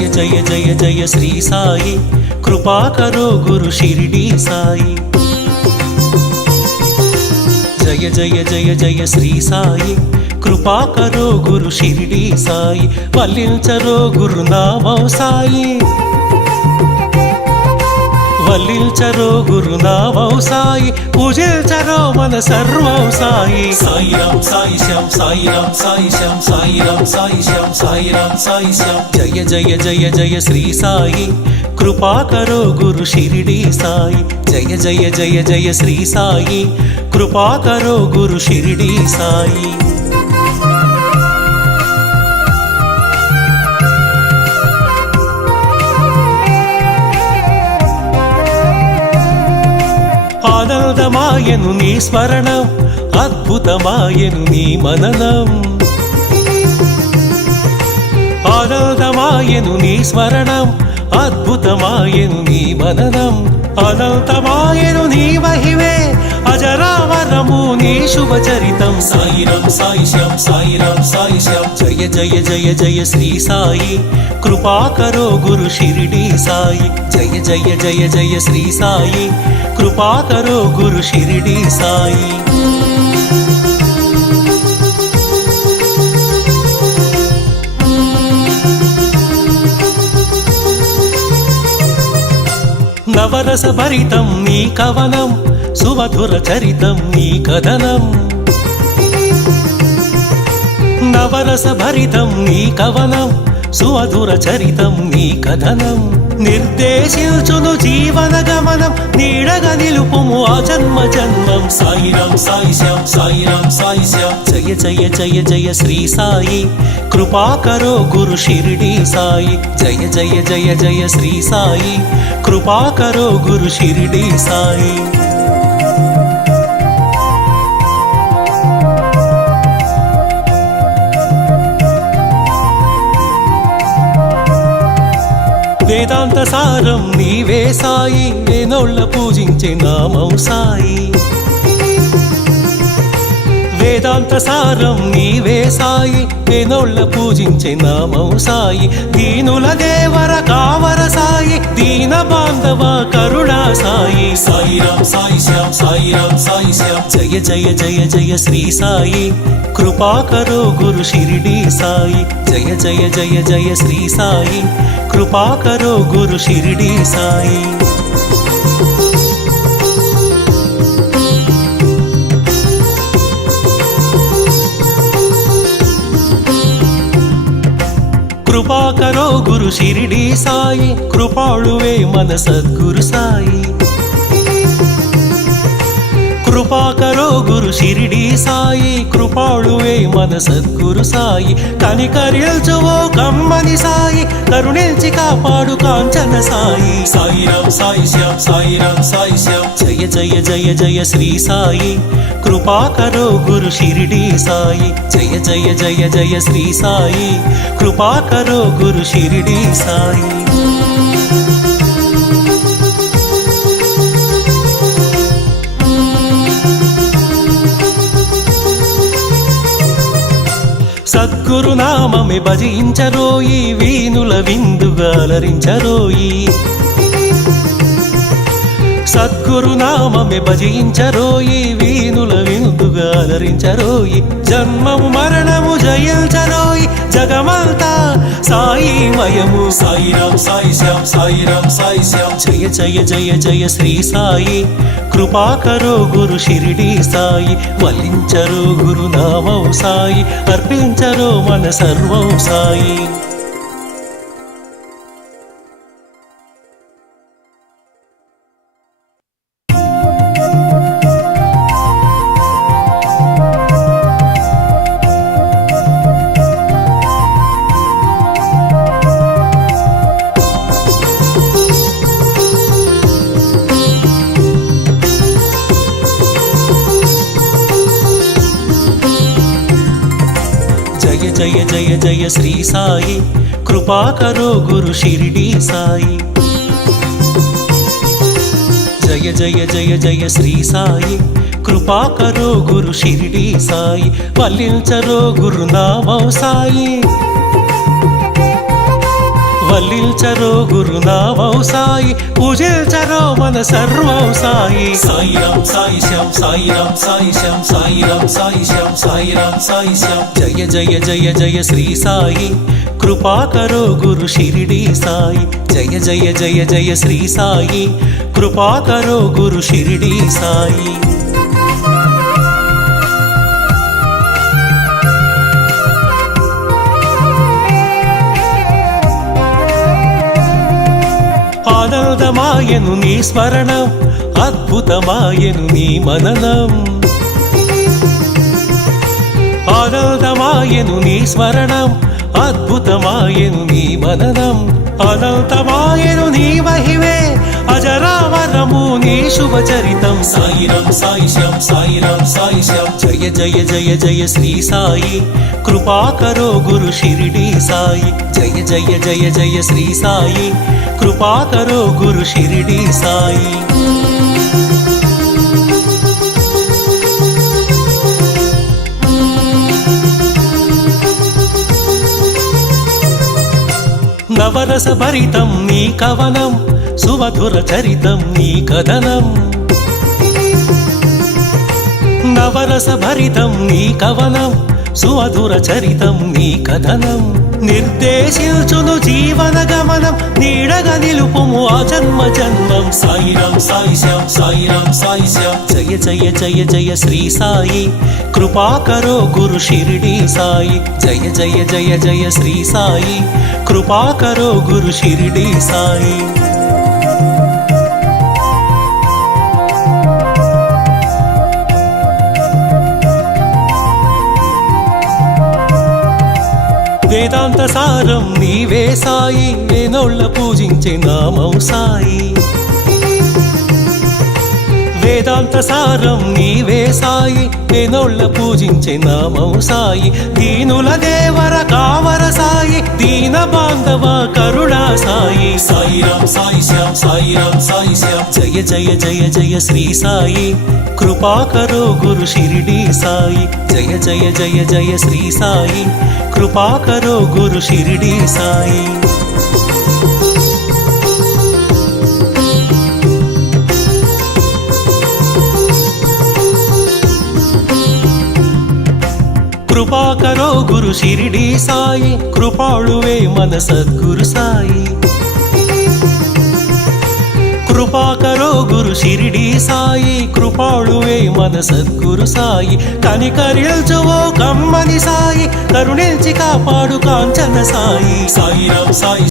जय जय जय जय श्री साई कृपा करो गुरु शिरडी साई। जय जय जय जय श्री साई कृपा करो गुरु शिरडी साई वल्लिंचरो गुरुनामं साई वल्लिंचरो गुरुनामं साई पूजिंचरो मन सर्वं साई। साई राम साई श्याम साई राम साई श्याम साई राम साई श्याम साई राम साई श्याम। जय जय जय जय श्री साई कृपा करो गुरु शिरडी साई। जय जय जय जय श्री साई कृपा करो गुरु शिरडी साई। ఆనందమాయను నీ స్మరణం అద్భుతమాయను నీ మననం ఆనందమాయను నీ స్మరణం అద్భుతమాయను నీ మననం అనంతమాయను నీ మహిమే అజరామరము నీ శుభచరితం। సాయి రామ్ సాయి శ్యామ్ సాయి రామ్ సాయి శ్యామ్। జయ జయ జయ జయ శ్రీ సాయి कृपा करो गुरु शिरडी साई। जय जय जय जय श्री साई कृपा करो गुरु शिरडी साई। नवरस भरितं नी कवनं सुमधुर चरितं नी कथनं नवरस भरितं नी कवनं सुमधुर चरितं नी कथनं निर्देशिंचुनु जीवन गमनं नीडगा निलुपुमु आ जन्म जन्मं। साई राम साई श्याम साई राम साई श्याम। जय जय जय जय श्री साई कृपा करो गुरु शिरडी साई। जय जय जय जय श्री साई कृपा करो गुरु शिरडी साई। వేదాంత సారం నీవే సాయి వేనోళ్ళ పూజించే నామం సాయి। వేదాంత సారం నీవే సాయి వేనోళ్ళ పూజించే నామం సాయి। దీనుల దేవర కావర సాయి దీన బాంధవ కరుణా సాయి। సాయి రామ్ సాయి శ్యామ్ సాయి రామ్ సాయి శ్యామ్। జయ జయ జయ జయ శ్రీ సాయి कृपा करो गुरु शिरडी साई। जय जय जय जय श्री साई कृपा करो गुरु शिरडी साई। कृपा करो गुरु शिरडी साई कृपाळुवे मन सद्गुरु साई। कृपा करो गुरु शिरडी साई कृपाळुवे मन सद्गुरु साई। कनिकरिल्चुवो कम्मनि साई करुणिंचि कापाडु कांचन साई। साई राम साई श्याम साई राम साई श्याम। जय जय जय जय श्री साई कृपा करो गुरु शिरडी साई। जय जय जय जय श्री साई कृपा करो गुरु शिरडी साई। సద్గురు నామమే భజించరోయి వీనుల విందుగా అలరించరోయి। సద్గురు నామమే భజించరోయి వీనుల విందుగా అలరించరోయి। జన్మము మరణము జయించరోయి జగమంతా సాయి మయము। సాయి రామ్ సాయి శ్యామ్ సాయి రామ్ సాయి శ్యామ్। జయ జయ జయ జయ శ్రీ సాయి कृपा करो गुरु शिरडी साई वल्लिंचरो गुरुनामं साई अर्पिंचरो मन सर्वं साई। जय जय जय श्री साई कृपा करो गुरु शिरडी साई। जय जय जय जय श्री साई कृपा करो गुरु शिरडी साई वल्लिंचरो गुरुनामं साई వల్లించరో గురునామం సాయి, పూజించరో మన సర్వం సాయి. సాయిరాం సాయి శ్యాం సాయిరాం సాయి శ్యాం సాయిరాం సాయి శ్యాం సాయిరాం సాయి శ్యాం. జయ జయ జయ జయ శ్రీ సాయి, కృపా కరో గురు షిరిడి సాయి. జయ జయ జయ జయ శ్రీ సాయి, కృపా కరో గురు షిరిడి సాయి. ఆనందమాయను నీ స్మరణం, అద్భుతమాయను నీ మననం. ఆనందమాయను నీ స్మరణం, అద్భుతమాయను నీ మననం. అనంతమాయను నీ మహిమే, అజరామరము నీ శుభచరితం. సాయిరాం సాయి శ్యాం సాయిరాం సాయి శ్యాం. జయ జయ జయ జయ శ్రీ సాయి, కృపా కరో గురు షిరిడి సాయి. జయ జయ జయ జయ శ్రీ సాయి, కృపా కరో గురు షిరిడి సాయి. నవరస భరితం నీ కవనం, సుమధుర చరితం నీ కథనం. నవరస భరితం నీ కవనం, సుమధుర చరితం నీ కథనం. నిర్దేశించును జీవన గమనం, నీడగా నిలుపుము ఆ జన్మ జన్మం. సాయిరాం సాయి శ్యాం సాయిరాం సాయి శ్యాం. జయ జయ జయ జయ శ్రీ సాయి, కృపా కరో గురు షిరిడి సాయి. జయ జయ జయ జయ శ్రీ సాయి, కృపా కరో గురు షిరిడి సాయి. వేదాంత సారం నీవే సాయి, వేనోళ్ళ పూజించే నామం సాయి. వేదాంత సారం నీవే సాయి, వేనోళ్ళ పూజించే నామం సాయి. దీనుల దేవర కావర సాయి, దీన బాంధవ కరుణా సాయి. సాయిరాం సాయి శ్యాం సాయిరాం సాయి శ్యాం. జయ జయ జయ జయ శ్రీ సాయి, కృపా కరో గురు షిరిడి సాయి. జయ జయ జయ జయ శ్రీ సాయి, కృపా కరో గురు షిరిడి సాయి. కృపా కరో గురు షిరిడి సాయి, కృపాళువే మన సద్గురు సాయి. కృపా కరో గురు షిరిడి సాయి, కృపాళువే మన సద్గురు సాయి. కనికరిల్చువో కమ్మని సాయి, కరుణించి కాపాడు కాంచన సాయి. సాయిరాం సాయి